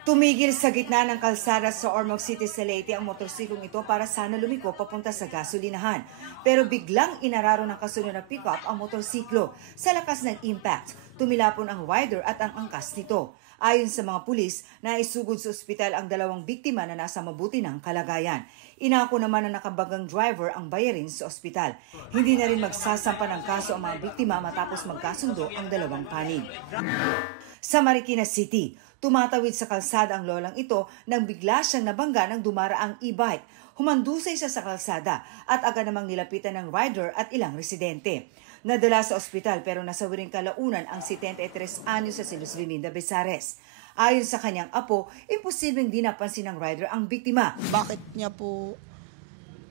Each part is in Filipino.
Tumigil sa gitna ng kalsada sa Ormoc City sa Leyte ang motorsiklong ito para sana lumiko papunta sa gasolinahan. Pero biglang inararo ng kasunod na pick-up ang motorsiklo. Sa lakas ng impact, tumilapon ang rider at ang angkas nito. Ayon sa mga pulis, naisugod sa ospital ang dalawang biktima na nasa mabuti ng kalagayan. Inako naman ng nakabagang driver ang bayarin sa ospital. Hindi na rin magsasampa ng kaso ang mga biktima matapos magkasundo ang dalawang panig. Sa Marikina City, tumatawid sa kalsada ang lolang ito nang bigla siyang nabangga ng dumaraang e-bike. Humandusay siya sa kalsada at agad namang nilapitan ng rider at ilang residente. Nadala sa ospital pero nasawiring kalaunan ang 73 anyos sa Silos Liminda, Besares. Ayon sa kanyang apo, imposibleng di napansin ng rider ang biktima. Bakit niya po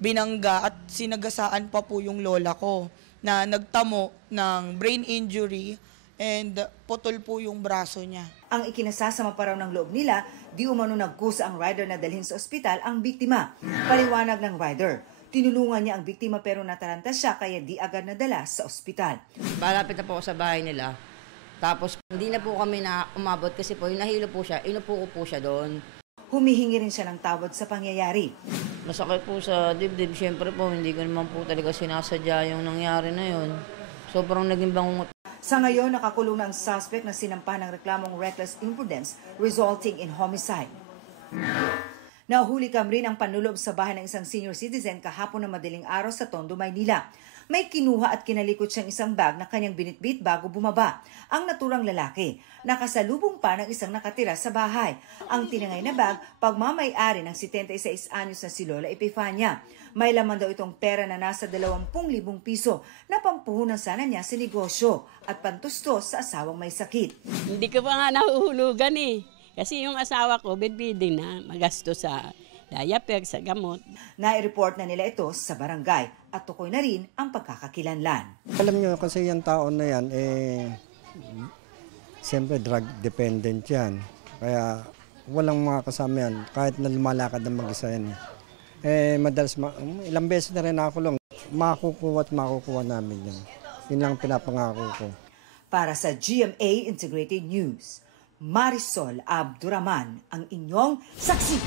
binangga at sinagasaan pa po yung lola ko na nagtamo ng brain injury and putol po yung braso niya. Ang ikinasasama pa raw ng loob nila, di umano nagkusa ang rider na dalhin sa ospital ang biktima. Paliwanag ng rider, tinulungan niya ang biktima pero nataranta siya kaya di agad nadala sa ospital. Malapit na po ako sa bahay nila. Tapos hindi na po kami na umabot kasi po yung nahilo po siya, inupo ko po siya doon. Humihingi rin siya ng tawad sa pangyayari. Masakit po sa dibdib. Siyempre po, hindi ko naman po talaga sinasadya yung nangyari na yun. Sobrang naging bangungot. Sa ngayon, nakakulong na ang suspect na sinampahan ng reklamong reckless imprudence resulting in homicide. Nahuli rin ang panlulob sa bahay ng isang senior citizen kahapon na madaling araw sa Tondo, Maynila. May kinuha at kinalikot siyang isang bag na kanyang binitbit bago bumaba. Ang naturang lalaki, nakasalubong pa ng isang nakatira sa bahay. Ang tinangay na bag, pagmamay-ari ng 76 anyos na si Lola Epifania. May laman daw itong pera na nasa 20,000 piso na pampuhunan sana niya sa negosyo at pantustos sa asawang may sakit. Hindi ko pa nga nahuhulugan eh. Kasi yung asawa ko, bedbiding na magasto sa diaper, sa gamot. Nai-report na nila ito sa barangay at tukoy na rin ang pagkakakilanlan. Alam nyo kasi yung taon na yan, siyempre drug dependent yan. Kaya walang mga kasama yan, kahit na lumalakad ng mag-isa yan. Madalas, ilang beses na rin nakakulong. Makukuha at makukuha namin yan. Yun lang pinapangako ko. Para sa GMA Integrated News, Marisol Abduraman ang inyong saksi.